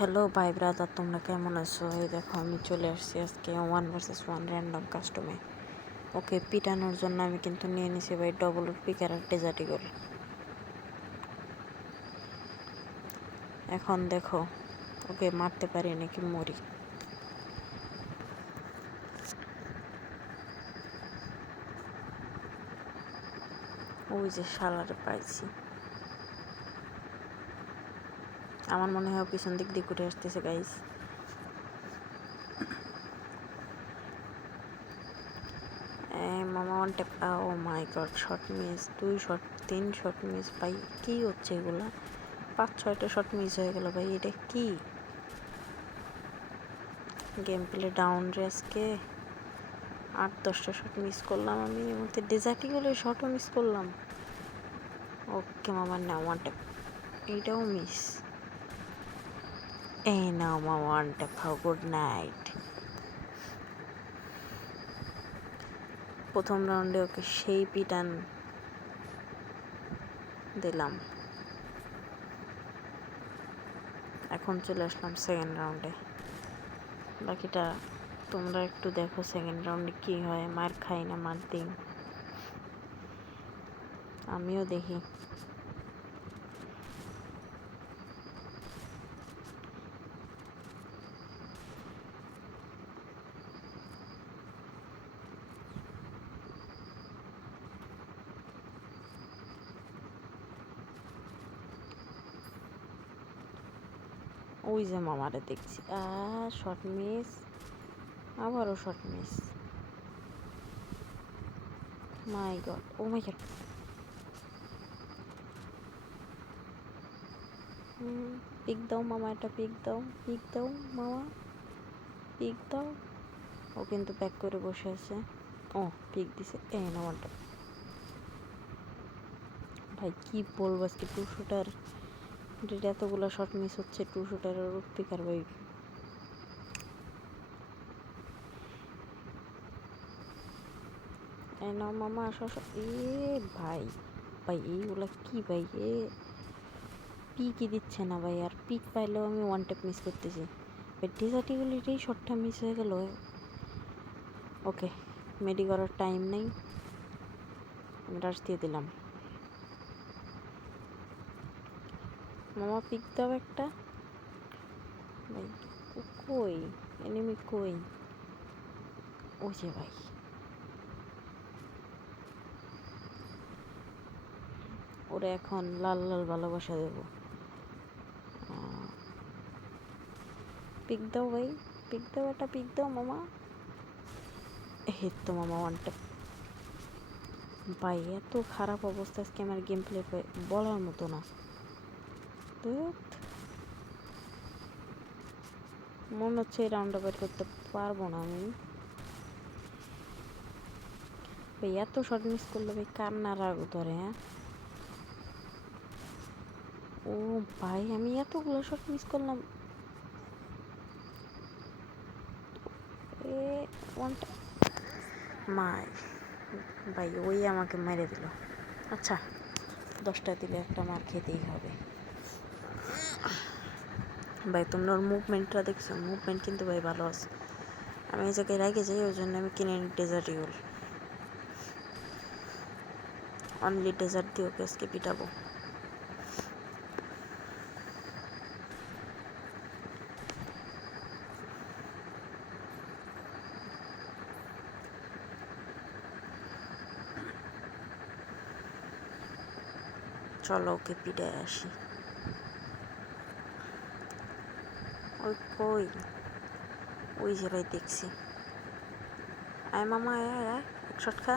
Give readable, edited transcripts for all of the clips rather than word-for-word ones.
Hello ভাই brother, তোমরা কেমন আছো? এই দেখো আমি চলে আসছি আজকে 1 vs 1 র্যান্ডম কাস্টমে। ওকে পিটানোর জন্য আমি কিন্তু নিয়ে নিছি ভাই ডবল পিকার আর ডেজার্ট ইগল। এখন দেখো ওকে মারতে পারি নাকি মরি। ওই যে শালারে পাইছি। আমার মনে হয় পিছন দিক দিয়ে ঘুরে আসতেছে গাইস। মামা one tap. Oh my god, shot miss, 2 shot 3 shot miss ভাই। কি হচ্ছে এগুলা? 5-6টা শট মিস হয়ে গেল ভাই, এটা কি গেম প্লে ডাউন রে আজকে? 8-10টা শট মিস করলাম আমি, এর মধ্যে ডেজার্ট ইগলের শটও মিস করলাম। ওকে মামা না ওয়ান ট্যাপ, এইটাও মিস। এই নাও মামা one tap, how good night. প্রথম রাউন্ডে ওকে সেই পিটান দিলাম, এখন চলে আসলাম সেকেন্ড রাউন্ডে। বাকিটা তোমরা একটু দেখো সেকেন্ড রাউন্ডে কী হয়, মার খাই না মার দিই, আমিও দেখি। ওই যে মামারে দেখছি, শট মিস, আবারও shot miss. My god, O my god. Pick দাও মামা, এটা পিক দাও, পিক দাও মামা, পিক দাও। ও কিন্তু ব্যাক করে বসে আছে। ও পিক দিছে, এই না ওয়ানটা। ভাই কি বলবো আজকে 2 শুটার এতগুলো শট মিস হচ্ছে। 2 শুটারের পিকার ভাই। এই নাও মামা, আসো আসো। ভাই ভাই এইগুলা কি ভাই? পিকই দিচ্ছে না ভাই, আর পিক পাইলেও আমি ওয়ান ট্যাপ মিস করতেছি। ডেজার্টিগুলিটাই শটটা মিস হয়ে গেল। ওকে মেডি করার টাইম নেই, আমি রাশ দিয়ে দিলাম। মামা পিক দাও একটা। ভাই ও কই, এনিমি কই? ওই যে ভাই, ওরা এখন লাল লাল ভালোবাসা দেবো। পিক দাও ভাই, পিক দাও, একটা পিক দাও মামা। হে তো মামা ওয়ান ট্যাপ। ভাই এত খারাপ অবস্থা আজকে আমার গেম প্লে বলার মতো না। মনে হচ্ছে এই রাউন্ডটা বের করতে পারবো না আমি। ভাই এত শট মিস করলে ভাই কান্না রাগ ধরে। হ্যাঁ ও ভাই, আমি এতগুলো শট মিস করলাম। ওয়ানটা মাই ভাই, ওই আমাকে মেরে দিল। আচ্ছা 10টা দিলে একটা মার খেতেই হবে। ভাই তোমরা ওর মুভমেন্টটা দেখছো? মুভমেন্ট কিন্তু ভাই ভালো আছে। আমি এই জায়গায় রেগে যাই, ওই জন্য আমি কিনে নিই ডেজার্ট ইগল। অনলি ডেজার্ট দিয়ে ওকে আজকে পিটাবো। চলো ওকে পিটায় আসি। ওই কই, ওই যে ভাই দেখছি। আয় মামা আয় আয় আয়, এক শট খা।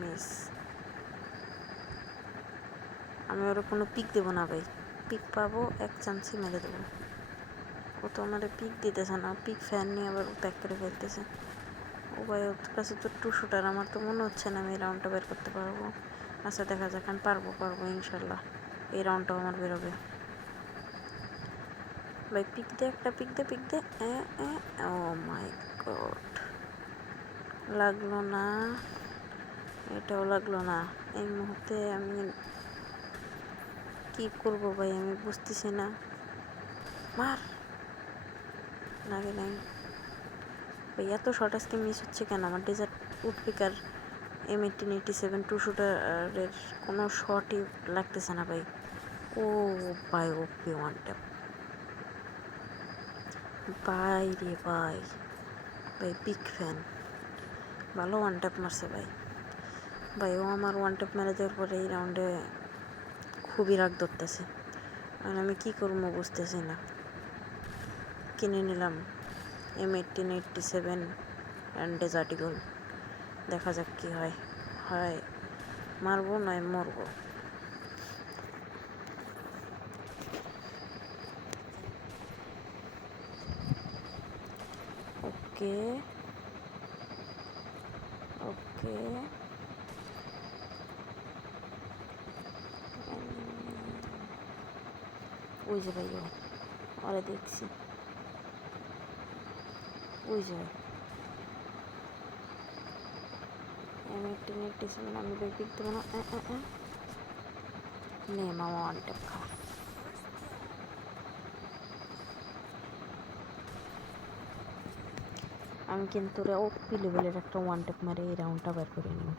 মিস। আমি ওর কোনো পিক দেবো না ভাই, পিক পাবো এক চান্সে মেরে দেবো। ও তো আমাদের পিক দিতেছে না, পিক ফ্যান নিয়ে আবার ব্যাক করে ফেলতেছে। ও ভাই ওর কাছে তো 2 শুটার, আমার তো মনে হচ্ছে না আমি এই রাউন্ডটা বের করতে পারবো। আচ্ছা দেখা যাক, আমি পারবো ইনশাল্লাহ। এই রাউন্ডটাও আমার বেরোবে। ভাই পিক দে, একটা pick they, pick they. O my god, লাগলো না, এটাও লাগলো না। এই মুহূর্তে আমি কি করবো ভাই, আমি বুঝতেছি না। মার লাগে নাই ভাই। এত শর্ট আজকে মিস হচ্ছে কেন? আমার ডেজার্ট উডপিকার M1887 টু শুটারের কোনো শটই লাগতেছে না ভাই। ও ভাই ওপি ওয়ান ট্যাপ ভাই রে ভাই। ভাই বিগ ফ্যান, ভালো ওয়ান ট্যাপ মারছে ভাই। ভাই ও আমার ওয়ান ট্যাপ মেরে দেওয়ার পরে এই রাউন্ডে খুবই রাগ ধরতেছে, আর আমি কী করবো বুঝতেছি না। কিনে নিলাম M1887 অ্যান্ড ডেজার্ট ইগল। দেখা যাক কী হয়, হয় মারবো নয় মরবো। ওকে ওকে ওই যে ভাই ওরা দেখছি, ওই যে M1887 আমি ভাই পিক দেবো না। নে মামা ওয়ান ট্যাপ খা। আমি কিন্তু ওপি লেভেলের একটা ওয়ান ট্যাপ মারে এই রাউন্ডটা বের করে নিই।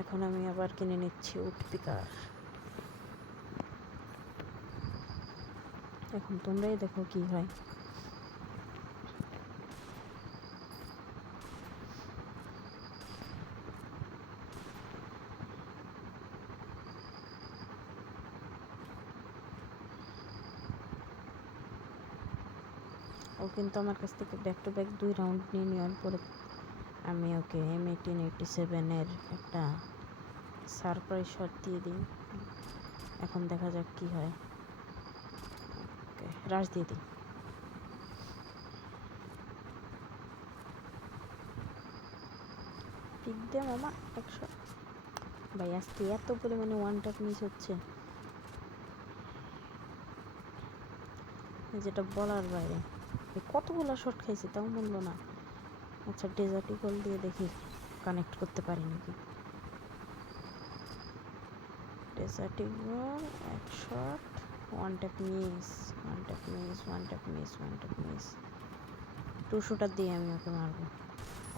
এখন আমি আবার কিনে নিচ্ছি উডপিকার। এখন তোমরাই দেখো কি হয়। ও কিন্তু আমার কাছ থেকে ব্যাক টু ব্যাক 2 রাউন্ড নিয়ে নেওয়ার পরে আমি ওকে M1887-এর একটা সারপ্রাইজ শট দিয়ে দিই। এখন দেখা যাক কি হয়। ওকে রাশ দিয়ে দিই। পিক দে মামা 100। ভাই আজকে এত পরিমাণে ওয়ান ট্যাপ মিস হচ্ছে যেটা বলার বাইরে। কতগুলো শট খাইছি তাও মূল্য না। আচ্ছা ডেজার্ট ইগল দিয়ে দেখি কানেক্ট করতে পারি নাকি। ডেজার্ট ইগল এক shot, one tap miss, one tap miss, one tap miss, one tap miss. Two shooter দিয়ে আমি ওকে মারবো।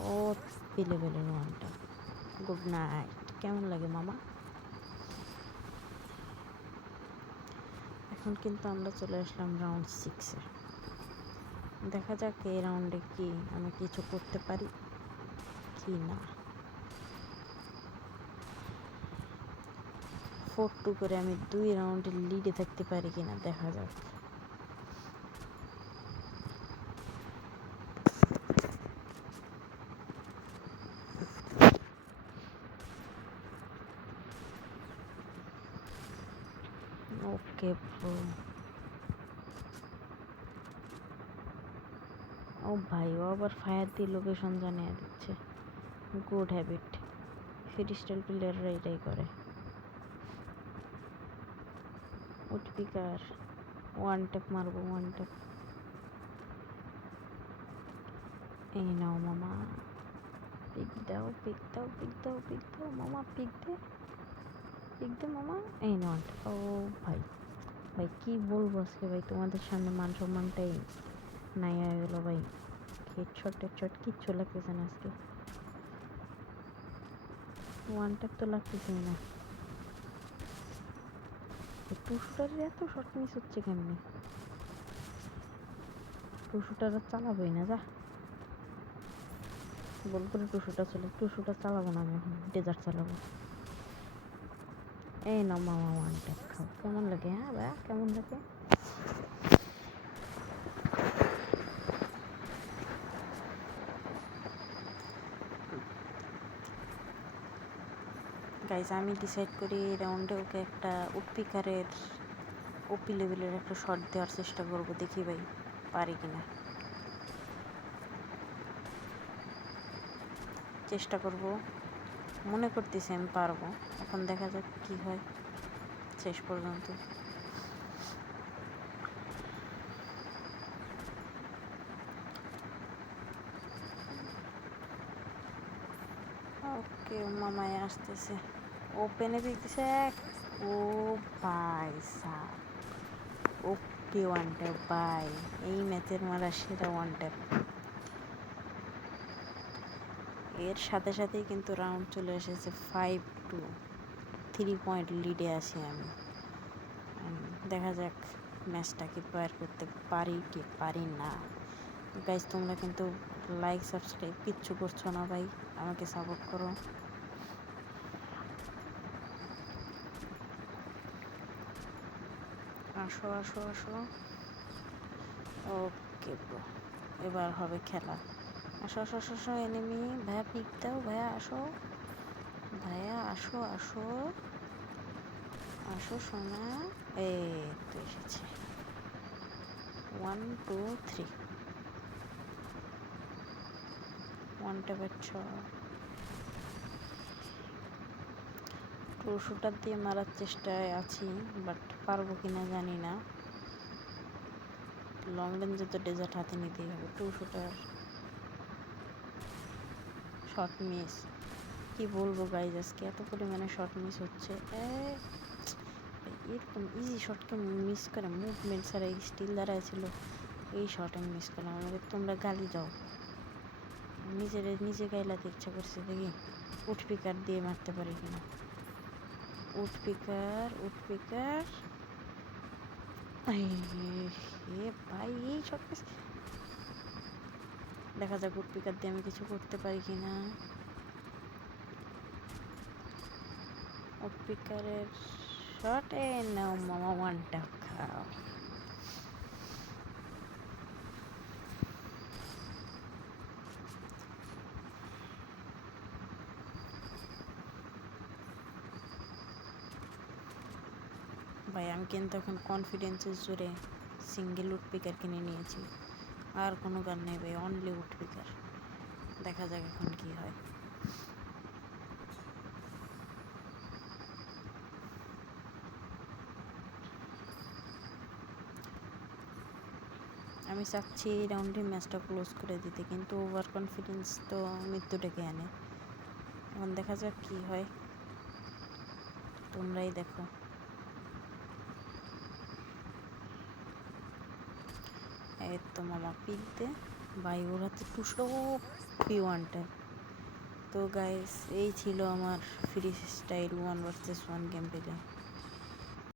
ও লেভেলের ওয়ান ট্যাপ। Good night. কেমন লাগে মামা? এখন কিন্তু আমরা চলে আসলাম রাউন্ড 6-এ। দেখা যাক এই রাউন্ডে কি আমি কিছু করতে পারি কি না। 4-2 করে আমি 2 রাউন্ডে লিডে থাকতে পারি কিনা দেখা যাক। Okay bro. ও ভাই ও আবার ফায়ার দিয়ে লোকেশন জানিয়ে দিচ্ছে। গুড হ্যাবিট, ফ্রিস্টাইল প্লেয়াররা এটাই করে। উডপিকার ওয়ান ট্যাপ মারবো, ওয়ান ট্যাপ। এই নাও মামা, পিক দাও, পিক দাও, পিক দাও, পিক দাও মামা, পিক দে, পিক দে মামা। এই নাও। ও ভাই, ভাই কি বলবো আজকে ভাই, তোমাদের সামনে মান সম্মানটাই নাই হয়ে গেলো ভাই। হেডশট টেডশট কিচ্ছু লাগতেছে না আজকে। ওয়ান ট্যাপ তো লাগতেছেই না। টু শুটারের এত শট মিস হচ্ছে কেমনি? টু শুটার চালাবোই না, যা বল করে টু শুটার চলে। টু শুটার চালাবো না আমি, এখন ডেজার্ট চালাবো। এই না মামা ওয়ান ট্যাপ খাও। কেমন লাগে? হ্যাঁ ভাই কেমন লাগে? গাইজ আমি ডিসাইড করি এই রাউন্ডে ওকে একটা উডপিকারের ওপি লেভেলের একটা শট দেওয়ার চেষ্টা করবো। দেখি ভাই পারি কিনা, চেষ্টা করব, মনে করতেছি আমি পারবো। এখন দেখা যাক কি হয় শেষ পর্যন্ত। ওকে মামায় আসতেছে, ওপেনে দিতেছে এক। ও ভাই সাহ, ওপি কি ওয়ান ট্যাপ ভাই, এই ম্যাচের মারা সেরা ওয়ান ট্যাপ। এর সাথে সাথেই কিন্তু রাউন্ড চলে এসেছে 5-2, 3 পয়েন্ট লিডে আছি আমি। দেখা যাক ম্যাচটা কি পার করতে পারি কি পারি না। গাইজ তোমরা কিন্তু লাইক সাবস্ক্রাইব কিচ্ছু করছো না ভাই, আমাকে সাপোর্ট করো। আসো আসো আসো, ওকে ব্রো, এবার হবে খেলা। আসো আসো আসো আসো, এনিমি ভাইয়া পিক দাও, ভাইয়া আসো, ভাইয়া আসো আসো আসো সোনা, এই তো এসেছে। 1 2 3 ওয়ান ট্যাপের টু শুটার দিয়ে মারার চেষ্টায় আছি, বাট পারবো কিনা জানি না। লং রেঞ্জে তো ডেজার্ট হাতে নিতেই হবে। টু শুটার শর্ট মিস, কি বলবো গাইজ, আজকে এত পরিমাণে শর্ট মিস হচ্ছে। এরকম ইজি শর্টকে মিস করে, মুভমেন্ট ছাড়া এই স্টিল দাঁড়ায় ছিল, এই শর্ট আমি মিস করলাম। আমাকে তোমরা গালি দাও, নিজে গাইলাতে ইচ্ছা করছে, দেখি উড পিকার দিয়ে মারতে পারি কিনা। উড পিকার ভাই, এই শর্ট মিস। দেখা যাক উড পিকার দিয়ে আমি কিছু করতে পারি কিনা। উড পিকারের শর্টে নাও মামা, ওয়ানটা খাও। ভাই আমি কিন্তু এখন কনফিডেন্সের জোরে সিঙ্গেল উড পিকার কিনে নিয়েছি, আর কোনো গান নেই ভাই, অনলি উড পিকার। দেখা যাক এখন কি হয়। আমি চাচ্ছি এই রাউন্ডে ম্যাচটা ক্লোজ করে দিতে, কিন্তু ওভার কনফিডেন্স তো মৃত্যু ডেকে আনে। এখন দেখা যাক কি হয়, তোমরাই দেখো। এই তো মামা পিক দে ভাই, ওর হাতে টুসলো পি ওয়ানটা। তো গাইস এই ছিল আমার free style 1 vs 1 game play.